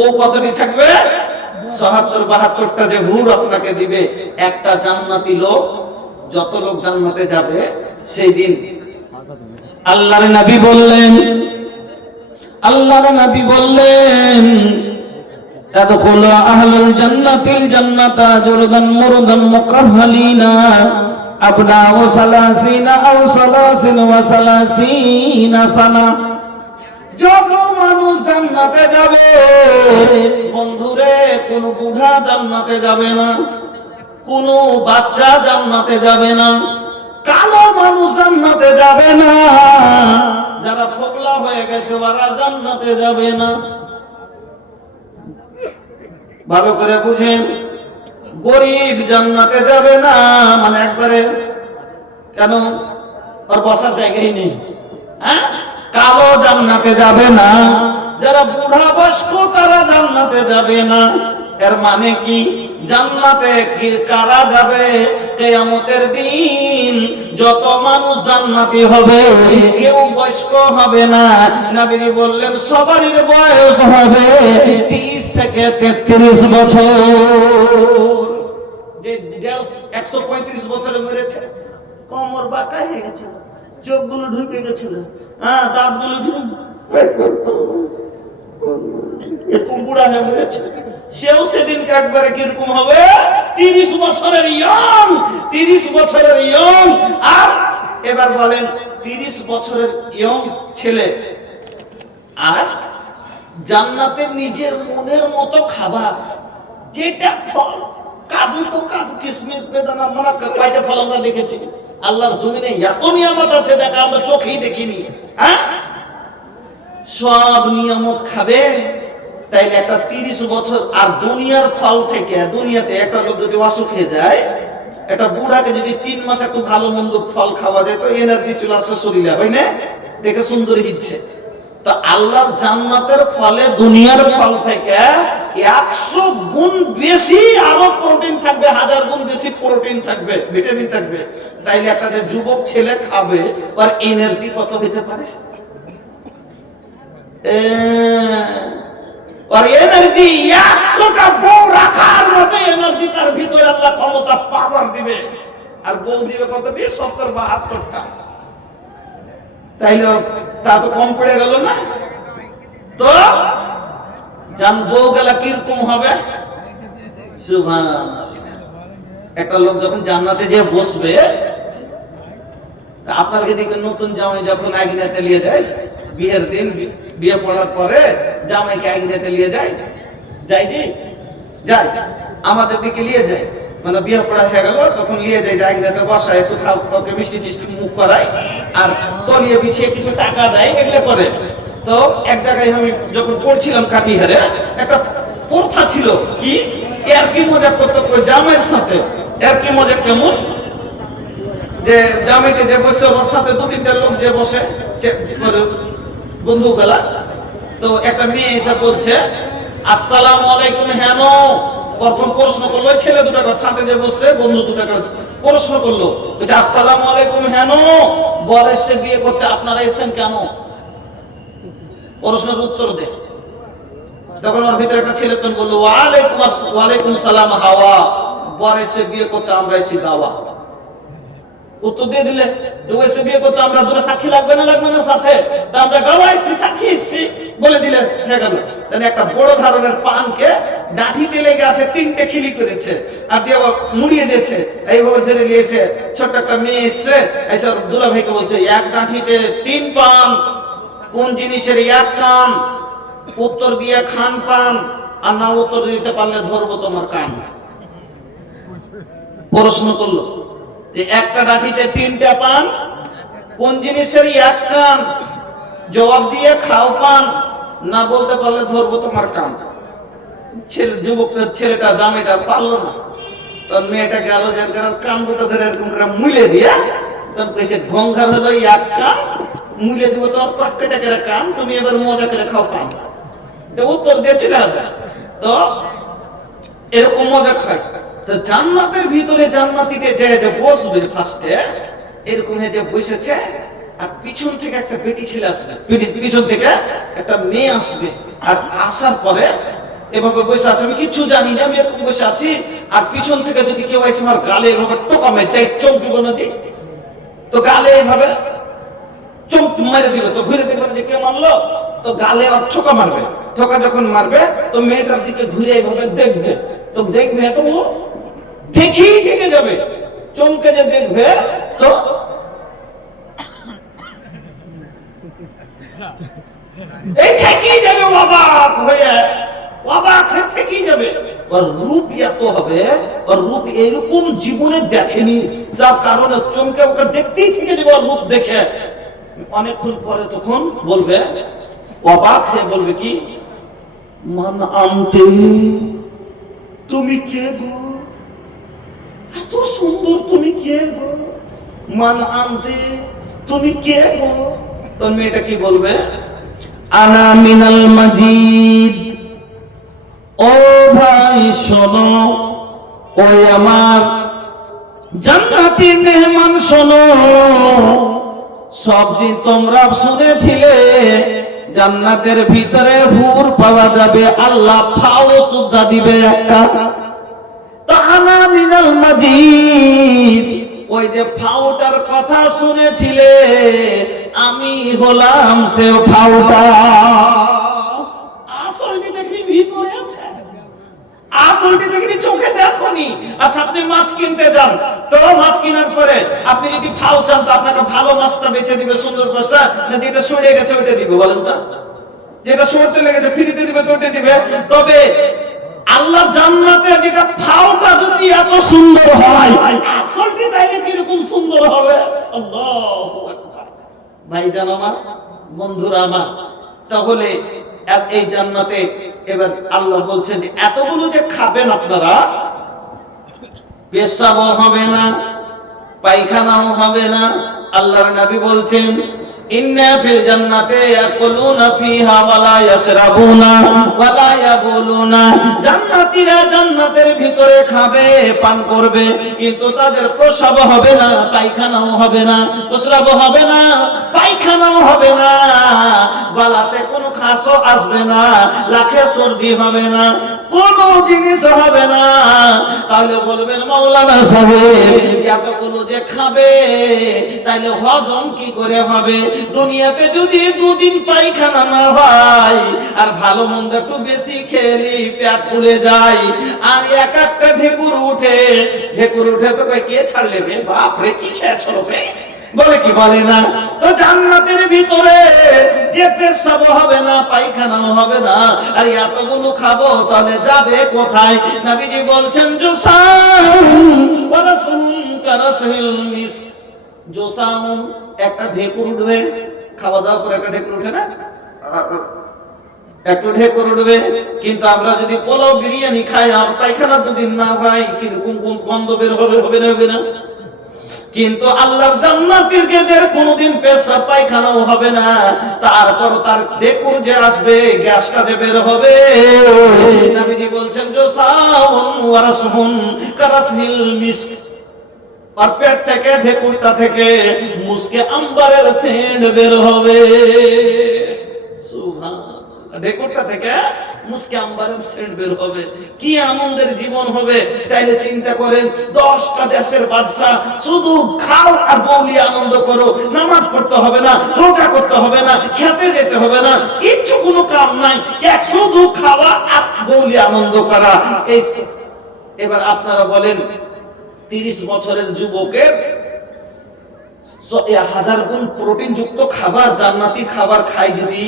বউ কতটি থাকবে? ৭৭-৭২টা যে হুর আপনাকে দিবে। একটা জান্নাতি লোক, যত লোক জান্নাতে যাবে সেই দিন আল্লাহর নবী বললেন তাদখুলু আহলুল জান্নাতিল জান্নাতা জুরদান মুরদান মুকাহহালিনা আবনাউ সালাসিনা আও সালাসিন ওয়া সালাসিনা সানা। যত মানুষ জান্নাতে যাবে বন্ধুরে, কোন বুড়া জান্নাতে যাবে না, কোন বাচ্চা জান্নাতে যাবে না, কালো মানুষ জান্নাতে যাবে না, যারা ফোকলা হয়ে গেছে ওরা জান্নাতে যাবে না। ভালো করে বুঝেন, গরিব জান্নাতে যাবে না, মানে একবারে কেন, ওর বসার জায়গাই নেই। হ্যাঁ, কালো জান্নাতে যাবে না, যারা বুড়া বয়স্ক তারা জান্নাতে যাবে না। এর মানে কি? জান্নাতে কারা যাবে? কিয়ামতের দিন যত মানুষ জান্নাতি হবে কেউ বয়স্ক হবে না। নবী বললেন সবারই বয়স হবে 30 থেকে 33 বছর। যে 135 বছরে মরেছে, কোমর বাঁকা হয়ে গেছিল, চোখগুলো ঢুকে গেছিল, হ্যাঁ দাঁতগুলো এরকম বুড়া হয়ে মরেছে, সেও সেদিন একবারে কিরকম হবে? 30 বছরের ইয়ং, 30 বছরের ইয়ং। আর এবার বলেন 30 বছরের ইয়ং ছেলে আর জান্নাতের নিজের মনের মতো খাবার, যেটা ফল, কাজু তো কাজু, কিশমিশ, বেদানা, মোনাক্কা, কয়টা ফল আমরা দেখেছি আল্লাহর জমিনে? এত নিয়ামত আছে দেখা আমরা চোখেই দেখিনি। হ্যাঁ, সব নিয়ামত খাবে। তাইলে একটা 30 বছর আর দুনিয়ার ফল থেকে, দুনিয়াতে একটা লোক যদি অসুখ হয়ে যায়, একটা বুড়াকে যদি 3 মাস একটু ভালো মন্দ ফল খাওয়া যায় তো এনার্জি চলে আসে শরীরে, হয় না? দেখে সুন্দরী ইচ্ছে। তো আল্লাহর জান্নাতের ফলে দুনিয়ার ফল থেকে 100 গুণ বেশি আরো প্রোটিন থাকবে, 1000 গুণ বেশি প্রোটিন থাকবে, ভিটামিন থাকবে। তাইলে একটা যে যুবক ছেলে খাবে ওর এনার্জি কত হতে পারে? আর এনার্জি 100টা বউ রাখার মতো এনার্জি তার ভিতরে আল্লাহ ক্ষমতা পাওয়ার দিবে। আর বউ দিবে কত? 70-72টা। তাইলে তা তো কম পড়ে গেল না? তো জান বউ গেলা কিরকম হবে? সুবহানাল্লাহ। একটা লোক যখন জান্নাতে যে বসবে, আপনাকে দেখলে নতুন জামাই যখন আগুনেতে নিয়ে যায়, বিয়ের দিন বিয়ে পড়ার পরে জামাইকে আগুনেতে নিয়ে যায়, যাই জি যাই, আমাদের দিকে নিয়ে যায়, মানে বিয়ে পড়া হয়ে গেল তখন নিয়ে যায়, আগুনেতে বসায়, একটু ওকে মিষ্টি টিষ্টি মুখ করায় আর তলিয়ে বিছিয়ে কিছু টাকা দেয়, এগুলো করে। তো এক জায়গায় আমি যখন পড়ছিলাম কাটিহারে, একটা প্রথা ছিল কি, এর কি মজা করতো জামাইয়ের সাথে। এর কি মজা কেমন? যে জামাইকে যে বসে ওর সাথে 2-3টা লোক যে বসে বন্ধু গেলা, তো একটা মেয়ে এসে বলছে আসসালামু আলাইকুম। হেন প্রথম প্রশ্ন করলো ছেলে দুটার সাথে যে বসছে, বন্ধু দুটাকে প্রশ্ন করলো, বলছে আসসালামু আলাইকুম। হেন বর এসে বিয়ে করতে, আপনারা এসেছেন কেন? প্রশ্নের উত্তর দে। তখন ওর ভিতরে একটা ছেলে তখন বললো ওয়ালাইকুম সালাম হাওয়া, বর এসে বিয়ে করতে, আমরা এসে দাওয়া। উত্তর দিয়ে দিলে, এসে বিয়ে করতে আমরা দুটো সাক্ষী লাগবে না সাথে, তা আমরা গাওয়া এসছি, সাক্ষী এসছি বলে দিলে হয়ে গেল। তাহলে একটা বড় ধরনের পানকে ডাঁঠিতে লেগে আছে, 3টে খিলি করেছে আর দিয়ে মুড়িয়ে দিয়েছে, এইভাবে ধরে নিয়েছে। ছোট্ট একটা মেয়ে এসছে, এইসব দুলা ভাইকে বলছে 1 ডাঁঠিতে 3 পান, কোন জিনিসের 1 কান? উত্তর দিয়ে খান পান, আর না উত্তর দিতে পারলে ধরবো তোমার কান। প্রশ্ন করলো যে একটা ডাঁঠিতে 3টা পান, কোন জিনিসের 1 কান? জবাব দিয়ে খাও পান, না বলতে পারলে ধরবো তোমার কান। ছেলেটা জামাইটা পারলো না, তখন মেয়েটা গেল যে কান দুটো ধরে এরকম করে মুলে দিয়ে, তখন কইছে গঙ্গার হলো 1 কান, মুলে দিব তোমার কটকেটা করে কান, তুমি এবার মজা করে খাও পান। উত্তর দিয়েছিল। তো এরকম মজা খায়। তো জান্নাতের ভিতরে জান্নাতীতে যে বসবে ফার্স্টে, এরকম যে বসেছে, আর পিছন থেকে একটা বেটি ছেলে আসবে, পিছন থেকে একটা মেয়ে আসবে, আর আসার পরে এভাবে বসে আছে, আমি কিছু জানি না, আমি এরকম বসে আছি, আর পিছন থেকে যদি কেউ এসে আমার গালে এভাবে টোকা মেরে দেয়, চমকিব না যে? তো গালে এভাবে চমকি মেরে দিবে, তো ঘুরে দেখবেন যে কে মারলো, তো গালে আর ঠোকা মারবে। ঠোকা যখন মারবে তো মেয়েটার দিকে ঘুরে এইভাবে দেখবে, তো দেখবে তো ও দেখেই থেকে যাবে, চমকে যে দেখবে, তো এই থেকেই যাবে, অবাক হয়ে, অবাক হয়ে থেকেই যাবে। ওর রূপ এত হবে, ওর রূপ এরকম জীবনে দেখেনি, যার কারণে চমকে ওকে দেখতেই থেকে যাবে। ওর রূপ দেখে অনেকক্ষণ পরে তখন বলবে, অবাক হয়ে বলবে কি, মান আনতে, তুমি কে গো, এত সুন্দর, তুমি কে গো, মান আনতে, তুমি কে গো? তোর মেয়েটা কি বলবে, আনা মিনাল মাজিদ, ও ভাই শোনো, ওই আমার জান্নাতি মেহমান শোনো, সব যে তোমরা শুনেছিলে জান্নাতের ভিতরে হুর পাওয়া যাবে, আল্লাহ ফাও সুদ্ধা দিবে একটা। তো আনা মিনাল মাজিদ, ওই যে ফাউটার কথা শুনেছিলে, আমি হলাম সে ফাউটা। আসলটি দেখনি ভিতরে আছে, আসলটি দেখনি চোখে দেখনি। আচ্ছা, আপনি মাছ কিনতে যান, তো মাছ কেনার পরে আপনি যদি ফাউ চান, তো আপনাকে ভালো মাছটা বেচে দিবে, সুন্দর মাছটা, না যেটা সরে গেছে ওইটা দিবে? বলেন তো, যেটা সরতে লেগেছে ফ্রিতে দিবে তো ওইটা দিবে। তবে আল্লাহ জান্নাতে যেটা ফাউটা যদি এত সুন্দর হয়, আসলটি তাইলে কিরকম সুন্দর হবে? আল্লাহু আকবার। ভাই জানো আমার, বন্ধুরা আমার, তাহলে এই জান্নাতে এবার আল্লাহ বলছেন যে এতগুলো যে খাবেন আপনারা, পেশাবও হবে না, পায়খানাও হবে না। আল্লাহর নবী বলছেন, ইন্না ফিল জান্নাতি ইয়াকুলুনা ফিহা ওয়া লা ইয়াশরাবুনা ওয়া লা ইয়াবুলুনা, জান্নাতীরা জান্নাতের ভিতরে খাবে, পান করবে, কিন্তু তাদের প্রস্রাব হবে না, পায়খানাও হবে না, প্রস্রাব হবে না, পায়খানাও হবে না, গলাতে কোনো খাসও আসবে না, লাখে সর্দি হবে না, কোনো জিনিস হবে না। তাহলে বলবেন মাওলানা সাহেব, এতগুলো যে খাবে তাইলে হজম কি করে হবে? দুনিয়াতে যদি দুদিন পায়খানা না হয়, আর ভালো মন্দ একটু বেশি খেলি পেট ফুলে যায়, আর এক একটা ঢেকুর উঠে, ঢেকুর উঠে তো কে ছাড়লে বে, বাপ রে কি খেয়েছিল বে, বলে কি বলে না? তো জান্নাতের ভিতরে যে পেশাব হবে না, পায়খানাও হবে না, আর এতগুলো খাবো, তাহলে যাবে কোথায়? নবীজি বলছেন, জোসাউন ওয়া রাসূলুন কারাসিল মিস্ক, জোসাউন একটা ঢেকুর উঠবে, খাওয়া দাওয়া করে একটা ঢেকুর উঠে না, একটু ঢেকুর উঠবে। কিন্তু আমরা যদি পোলাও বিরিয়ানি খাই, আর পায়খানা দুদিন না হয়, কিরকম গন্ধ বের হবে, হবে না? হবে না? কিন্তু আল্লাহর জান্নাতীদের কোনোদিন পেশাব পায়খানাও হবে না, তারপর তার ঢেকুর যে আসবে, গ্যাসটা যে বের হবে, নবীজি বলছেন, জোসাউন ওয়া রাসূলুন কারাসিল মিস্ক, আর পেট থেকে, ঢেকুরটা থেকে মুস্কে আম্বারের সেন্ট বের হবে। সুবহানাল্লাহ, ঢেকুরটা থেকে মুস্কে আম্বারের সেন্ট বের হবে। কি আনন্দের জীবন হবে! তাইলে চিন্তা করেন, 10টা দেশের বাদশা, শুধু খাও আর বউলি আনন্দ করো, নামাজ পড়তে হবে না, রোজা করতে হবে না, খেতে যেতে হবে না, কিচ্ছু কোনো কাম নাই, শুধু খাওয়া আর বউলি আনন্দ করা। এই এবার আপনারা বলেন, 30 বছরের যুবকের 1000 গুণ প্রোটিন যুক্ত খাবার, জান্নাতি খাবার খায়, যদি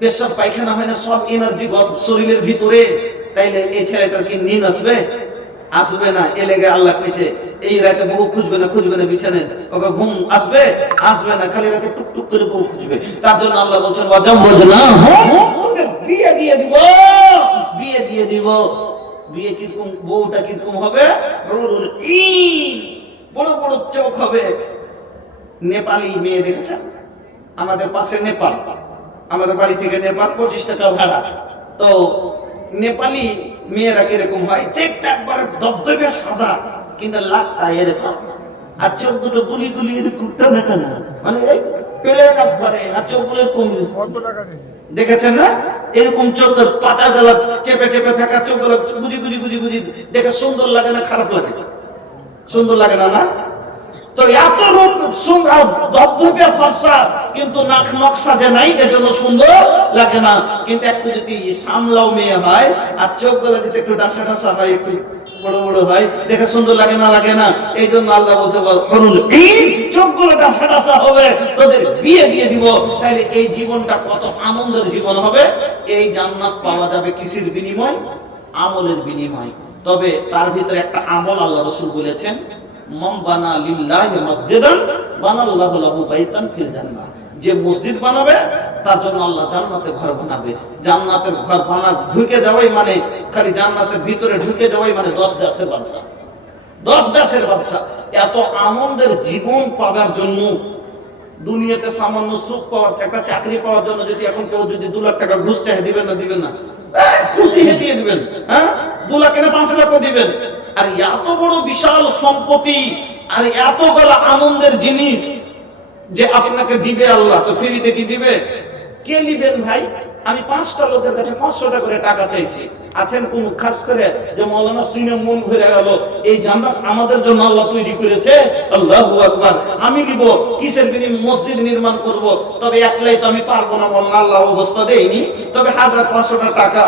পেশাব পায়খানা হয় না, সব এনার্জি শরীরের ভিতরে, তাইলে এই ছেলেটার কি নিন আসবে? আসবে না। এ লেগে আল্লাহ কইছে, এই রাতে বউ খুঁজবে না, খুঁজবে না বিছানায়, ওকে ঘুম আসবে? আসবে না, খালি রাতে টুকটুক করে বউ খুঁজবে। তার জন্য আল্লাহ বলছেন, ওয়াজাওয়াজনা তোকে বিয়ে দিয়ে দিব, বিয়ে দিয়ে দিব। বিয়ে কিরকম, বউটা কিরকম হবে? বড় বড় চোখ হবে। নেপালি মেয়ে দেখেছেন? আমাদের পাশে নেপাল, আমাদের বাড়ি থেকে নেপাল 25 টাকা ভাড়া। তো নেপালি মেয়েরা কিরকম হয়? দেখতে একবারে দবদবে সাদা, কিন্তু লাখটা এরকম, আর চোখ দুটো গুলি গুলি এরকম টানা টানা, মানে এই পেলে একবারে, আর চোখগুলো কম। কত টাকা দেখেছেন না? এরকম চোখ পাতা গলা চেপে চেপে থাকা, চোখ গুলো গুজি গুজি গুজি গুজি দেখে সুন্দর লাগে না খারাপ লাগে? সুন্দর লাগে না? না তো এত রূপ সুন্দর ধবধবে ফর্সা, কিন্তু নাক নকশা যে নাই এজন্য সুন্দর লাগে না। কিন্তু একটু যদি সামলাও মেয়ে হয় আর চোখ গুলো যদি একটু ডাসা ডাসা হয়, একটু বড় বড় হয়, দেখে সুন্দর লাগে না? লাগে না? এই জন্য আল্লাহ বলছে চোখগুলো ডাসা ডাসা হবে, তোদের বিয়ে দিয়ে দিব। তাহলে এই জীবনটা কত আনন্দের জীবন হবে। এই জান্নাত পাওয়া যাবে কিসের বিনিময়? আমলের বিনিময়। তবে তার ভিতরে একটা আমল আল্লাহ রাসূল বলেছেন, মান বানা লিল্লাহি মসজিদান বানাল্লাহু লাহু বাইতান ফিল জান্নাহ। যে মসজিদ বানাবে তার জন্য আল্লাহ জান্নাতে ঘর বানাবে। জান্নাতের ঘর ঢুকে যাওয়াই মানে, খালি জান্নাতের ভিতরে ঢুকে যাওয়াই মানে 10 দেশের বাদশা, 10 দেশের বাদশা। এত আনন্দের জীবন পাওয়ার জন্য, দুনিয়াতে সামান্য সুখ পাওয়ার, একটা চাকরি পাওয়ার জন্য যদি এখন কেউ যদি 2 লাখ টাকা ঘুষ চায়, দিবেন না? দিবেন না? খুশি হয়ে দিয়ে দিবেন। হ্যাঁ, 2 লাখ না 5 লাখ দিবেন। আর এত বড় বিশাল সম্পত্তি আর এতগুলো আনন্দের জিনিস যে আপনাকে দিবে আল্লাহ, তো ফ্রিতে কি দিবে? কে নিবেন ভাই? আমি 5টা লোকের কাছে 500 টাকা করে টাকা চাইছি, আছেন কোন খাস করে যে মাওলানা সিনে মন ঘুরে গেল, এই জান্নাত আমাদের জন্য আল্লাহ তৈরি করেছে, আল্লাহু আকবার। আমি দিব কিসের বিনিময়ে? মসজিদ নির্মাণ করব। তবে একলাই তো আমি পারবো না, বললাম আল্লাহ অবস্থা দেয়নি। তবে 1500 টাকা।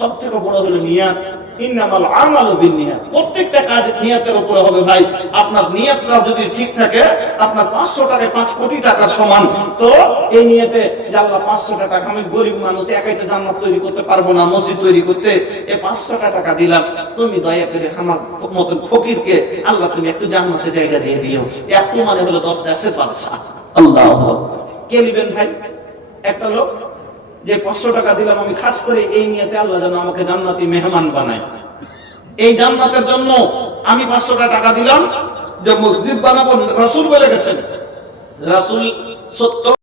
সবথেকে বড় হলো নিয়াত। ইন্নামাল আমালু বিন্নিয়াত। প্রত্যেকটা কাজ নিয়াতের উপরে হবে ভাই। আপনার নিয়াতটা যদি ঠিক থাকে, আপনার 500 টাকায় 5 কোটি টাকার সমান। তো এই নিয়তে যে আল্লাহ 500 টাকা, আমি গরিব মানুষ, একাই তো জান্নাত তৈরি করতে পারবো না, মসজিদ তৈরি করতে, এই 500 টাকা দিলাম, তুমি দয়া করে আমার মতন ফকিরকে আল্লাহ তুমি একটু জান্নাতে জায়গা দিয়ে দিও। একটু মানে হলো 10 দেশের বাদশা। আল্লাহু আকবার। কে নেবেন ভাই? একটা লোক যে 500 টাকা দিলাম, আমি খাস করে এই নিয়তে আল্লাহ যেন আমাকে জান্নাতি মেহমান বানায়, এই জান্নাতের জন্য আমি 500 টাকা দিলাম যে মসজিদ বানাবো। রাসূল বলে গেছেন, রাসূল সত্য